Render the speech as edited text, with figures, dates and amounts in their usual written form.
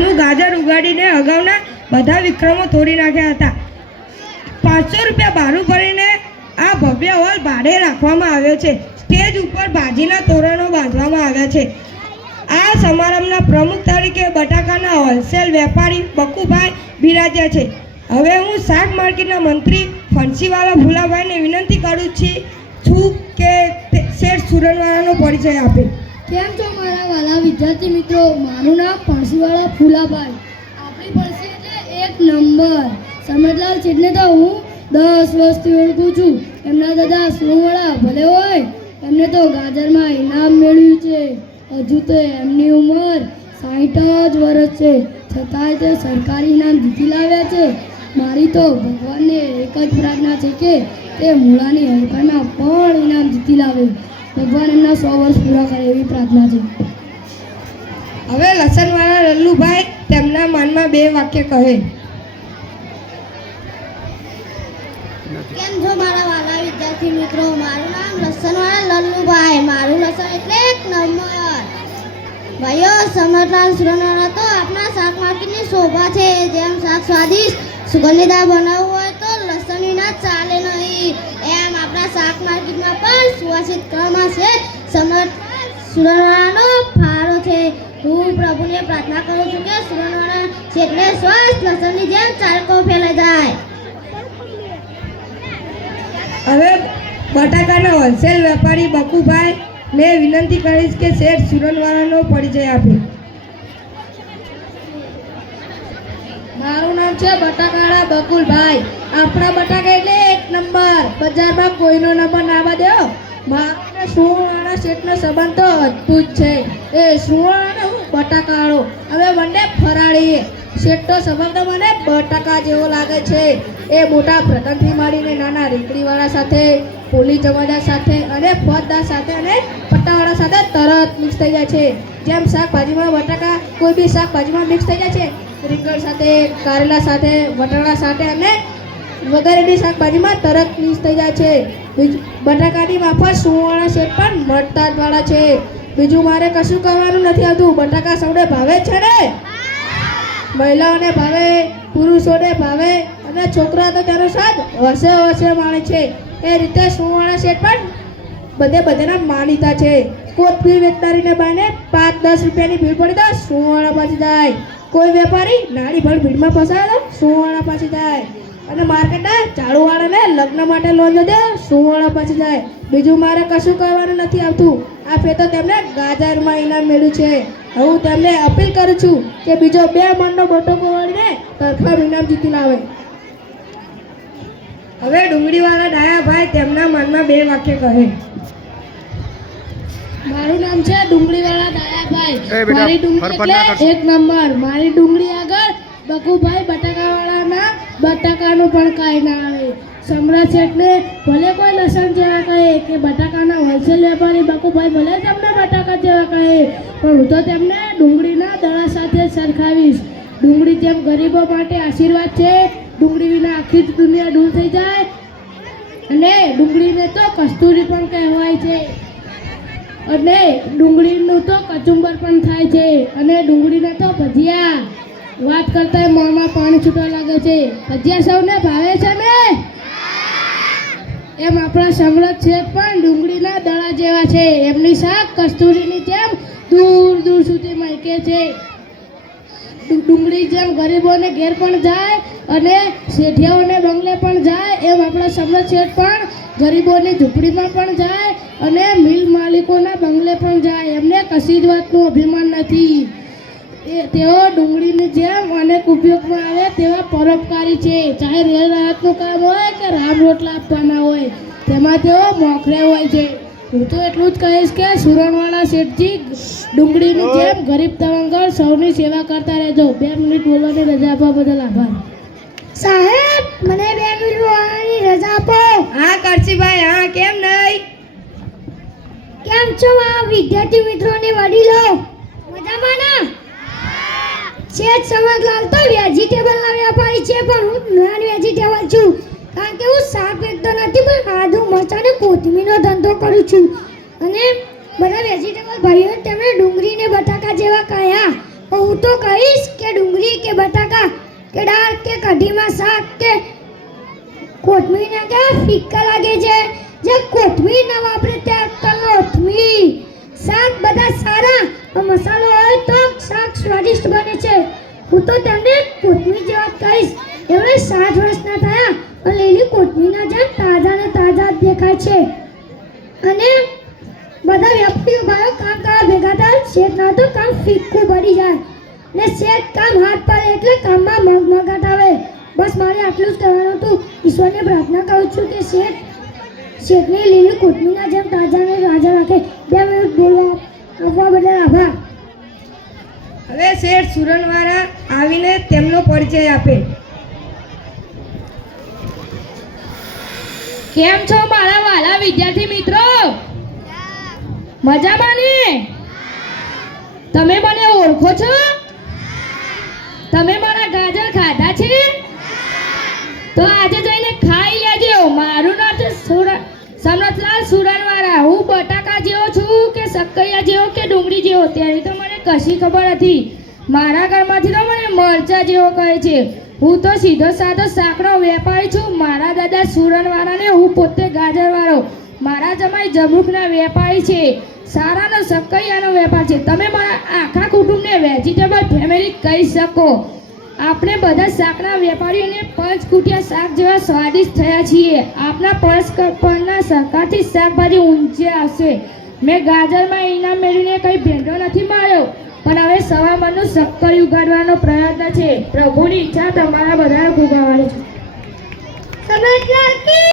ઘરનું ગાજર ઉગાડીને અગાઉના બધા વિક્રમો તોડી નાખ્યા હતા. 500 રૂપિયા ભાડું ભરીને આ ભવ્ય હોલ ભાડે રાખવામાં આવ્યો છે. સ્ટેજ ઉપર ભાજીના તોરણો બાંધવામાં આવ્યા છે. આ સમારંભના પ્રમુખ તરીકે બટાકાના હોલસેલ વેપારી બકુભાઈ બિરાજ્યા છે. હવે હું શાક માર્કેટના મંત્રી ફણસીવાલા ભુલાભાઈને વિનંતી કરું છું કે શેઠ સુરનવાળાનો પરિચય આપે. કેમ છો મારા વાલા વિદ્યાર્થી મિત્રો? મારું નામ ફણસીવાળા ફૂલાભાઈ. આપણી ફણસી એટલે એક નંબર. સમજલાલ શેઠને તો હું 10 વર્ષથી ઓળખું છું. એમના દાદા સુરનવાળા ભલે હોય, એમને તો ગાજરમાં ઇનામ મેળવ્યું છે. હજુ તો એમની ઉંમર 60 જ વર્ષ છે, છતાંય તે સરકારી ઇનામ જીતી લાવ્યા છે. મારી તો ભગવાનને એક જ પ્રાર્થના છે કે તે મૂળાની હરફાઈમાં પણ ઇનામ જીતી લાવે. ભગવાન એમના 100 વર્ષ પૂરા કરે એવી પ્રાર્થના છે. હવે લસણવાળા લલ્લુભાઈ તેમના માનમાં 2 વાક્ય કહે. કેમ છો મારા વાલા વિદ્યાર્થી મિત્રો? મારું નામ લસણવાળા લલ્લુભાઈ. મારું લસણ એટલે એક નંબર. ભાઈઓ, સમરલાલ સુરનવાળા તો આપણા શાક માર્કેટની શોભા છે. જેમ શાક સ્વાદિષ્ટ સુગંધીદાર બનાવવું હોય તો લસણ વિના ચાલે નહીં, એમ આપણા શાક માર્કેટમાં પણ સુવાસિત કરવામાં છે સમરલાલ સુરનવાળાનો ફાળો છે. હું પ્રભુને પ્રાર્થના કરું છું કે સુરનવાળા શેઠને સ્વસ્થ લસણની જેમ ચારકો ફેલાઈ જાય. હવે બટાકાના હોલસેલ વેપારી બકુભાઈ ને વિનંતી કરીશ કે શેઠ સુરનવાળાનો પરિચય આપે. મારું નામ છે બટાકાળા બકુલભાઈ. આપણા બટાકા એટલે એક નંબર. બજારમાં કોઈનો નંબર ના બાંધ્યો. મારા સુરનવાળા શેઠનો સંબંધ તો અદ્ભુત છે. એ સુરનવાળા હું બટાકાળો. હવે બંને ફરાળીએ. શેઠનો સંબંધ તો મને બટાકા જેવો લાગે છે. એ મોટા પ્રતનથી માંડીને નાના રીકડીવાળા સાથે, પોલીસ જમાદાર સાથે અને ફોજદાર સાથે અને પટ્ટાવાળા સાથે તરત મિક્સ થઈ જાય છે. જેમ શાકભાજીમાં બટાકા કોઈ બી શાકભાજીમાં મિક્સ થઈ જાય છે, રીંગણ સાથે, કારેલા સાથે, વટાણા સાથે અને વગેરેની શાકભાજીમાં તરત મિક્સ થઈ જાય છે. બટાકાની માફક સુરનવાળા શેઠ પણ મળતા જ વાળા છે. બીજું મારે કશું કરવાનું નથી આવતું. બટાકા સૌને ભાવે છે ને? મહિલાઓને ભાવે, પુરુષોને ભાવે અને છોકરા તો તેનો સ્વાદ વસે માણે છે. એ રીતે સુરનવાળા શેઠ પણ બધાના માનીતા છે. કોથમીર વેચનારીને બાને 5-10 રૂપિયાની ભીડ પડી તો સુરનવાળા પાછી જાય. કોઈ વેપારી નાની ભર ભીડમાં ફસાય તો સુરનવાળા પાછી જાય. અને માર્કેટના ઝાડુવાળાને લગ્ન માટે લોન દે સુરનવાળા પાછી જાય. બીજું મારે કશું કરવાનું નથી આવતું. આ ફેર તો તેમને ગાજરમાં ઇનામ મળ્યું છે. હું તેમને અપીલ કરું છું કે બીજો 2 મણનો બટાકો વળીને તરફામ ઇનામ જીતી લાવે. હવે ડુંગળીવાળા ડાયાભાઈ તેમના મનમાં 2 વાક્ય કહે. મારું નામ છે ડુંગળીવાળા ડાયાભાઈ. મારી ડુંગળી એટલે એક નંબર. મારી ડુંગળી આગળ બકુભાઈ બટાકાવાળાના બટાકાનું પણ કાંઈ ના આવે. સમ્રાટ શેઠને ભલે કોઈ લસણ જેવા કહે કે બટાકાના હોલસેલ વેપારી બકુભાઈ ભલે તમને બટાકા જેવા કહે, પણ હું તો તેમને ડુંગળીના દડા સાથે સરખાવીશ. ડુંગળી જેમ ગરીબો માટે આશીર્વાદ છે, ડુંગળી વિના આખી જ દુનિયા દૂર થઈ જાય. અને ડુંગળીને તો કસ્તુરી પણ કહેવાય છે. અને ડુંગળીનું તો કચુંબર પણ થાય છે. અને ડુંગળીને તો ભજીયા વાત કરતા મોંમાં પાણી છૂટવા લાગે છે. ભજીયા સૌને ભાવે છે ને? એમ આપણા સમ્રાટ શેઠ પણ ડુંગળીના દડા જેવા છે. એમની શાક કસ્તુરીની જેમ દૂર દૂર સુધી મહેકે છે. ડુંગળી જેમ ગરીબોને ઘેર પણ જાય અને શેઠિયાઓને બંગલે પણ જાય, એમ આપણા સમ્રાટ શેઠ પણ ગરીબોની ઝૂંપડીમાં પણ જાય અને મિલ માલિકોના બંગલે પણ જાય. એમને કશી જ વાતનું અભિમાન નથી. તેઓ ડુંગળીની જેમ અનેક ઉપયોગમાં આવે તેવા પરોપકારી છે. ચાહે રેલ રાહતનું કામ હોય કે રામ રોટલા આપવાના હોય, તેમાં તેઓ મોખરે હોય છે. હું તો એટલું જ કહીશ કે સુરનવાળા શેઠજી ડુંગળીની જેમ ગરીબ તવંગર સૌની સેવા કરતા રહેજો. 2 મિનિટ બોલવાની રજા આપવા બદલ આભાર. સાહેબ, મને 2 મિનિટ બોલવાની રજા આપો. હા કરશીભાઈ, હા કેમ નહીં? કેમ છો મારા વિદ્યાર્થી મિત્રો અને વડીલો? મજામાં ના? શેઠ સમરલાલ તો વેજીટેબલના વેપારી છે, પણ હું નોન વેજીટેબલ છું. કારણ કે હું શાક વેચતો નથી, પણ આદુ મરચાં અને કોથમીરનો ધંધો કરું છું. અને બધા વેજીટેબલ ભાઈઓ તેમણે ડુંગળીને બટાકા જેવા કહ્યા, પણ હું તો કહીશ કે કે બટાકા કે દાળ કે કઢીમાં શાક કે કોથમીર નાખ્યા ફિક્કા લાગે છે. જે કોથમીર ના વાપરે તે અક્કલનો ઓથમી. શાક બધા સારા પણ મસાલો હોય તો શાક સ્વાદિષ્ટ બને છે. હું તો તમને કોથમીર જેવા કહીશ. એમણે 60 વર્ષના થયા પણ લીલી કોથમીરના જેમ તાજા ને તાજા જ દેખાય છે. અને બધા વ્યક્તિઓ ભાઈઓ કામ કરવા ભેગા થાય. શેઠ ના તો કામ ફિક્કું પડી જાય ને શેઠ કામ હાથ પાડે એટલે કામમાં મગમગાટ આવે. બસ મારે આટલું જ કહેવાનું હતું. ઈશ્વરને પ્રાર્થના કરું છું કે શેઠને લીલી કોથમીરના જેમ તાજા ને તાજા રાખે. 2 મિનિટ બોલવા આપવા બદલ આભાર. હવે શેઠ સુરનવાળા આવીને તેમનો પરિચય આપે. કેમ છો મારા વાલા વિદ્યાર્થી મિત્રો? મજામાં ને? તમે મને ઓળખો છો? તમે મારા ગાજર ખાધા છે? તો આજે જઈને ખાઈ લેજો. મારું નામ છે સમરથલાલ સુરનવાળા. હું બટાકા જેવો છું કે સક્કરિયા જેવો કે ડુંગળી જેવો તેની તો મને કશી ખબર નથી. મારા ઘરમાંથી તો મને મરચા જેવો કહે છે. હું તો સીધો સાધો શાકનો વેપારી છું. મારા દાદા સુરનવાળા ને હું પોતે ગાજરવાળો. મારા જમાઈ જમરૂખના વેપારી છે. સારાનો સક્કરિયાનો વેપાર છે. તમે મારા આખા કુટુંબને વેજીટેબલ ફેમિલી કહી શકો. આપણે બધા શાકના વેપારીઓને પંચકુટિયા શાક જેવા સ્વાદિષ્ટ થયા છીએ. આપણા પર્સ પરના સરકારથી શાકભાજી ઊંચે આવશે. મેં ગાજરમાં ઇનામ મેળવીને કંઈ ભેંડો નથી માર્યો, પણ હવે સવારનું શક્કર ઉગાડવાનો પ્રયત્ન છે. પ્રભુની ઈચ્છા તમારા બધાને ભોગવવાની છે.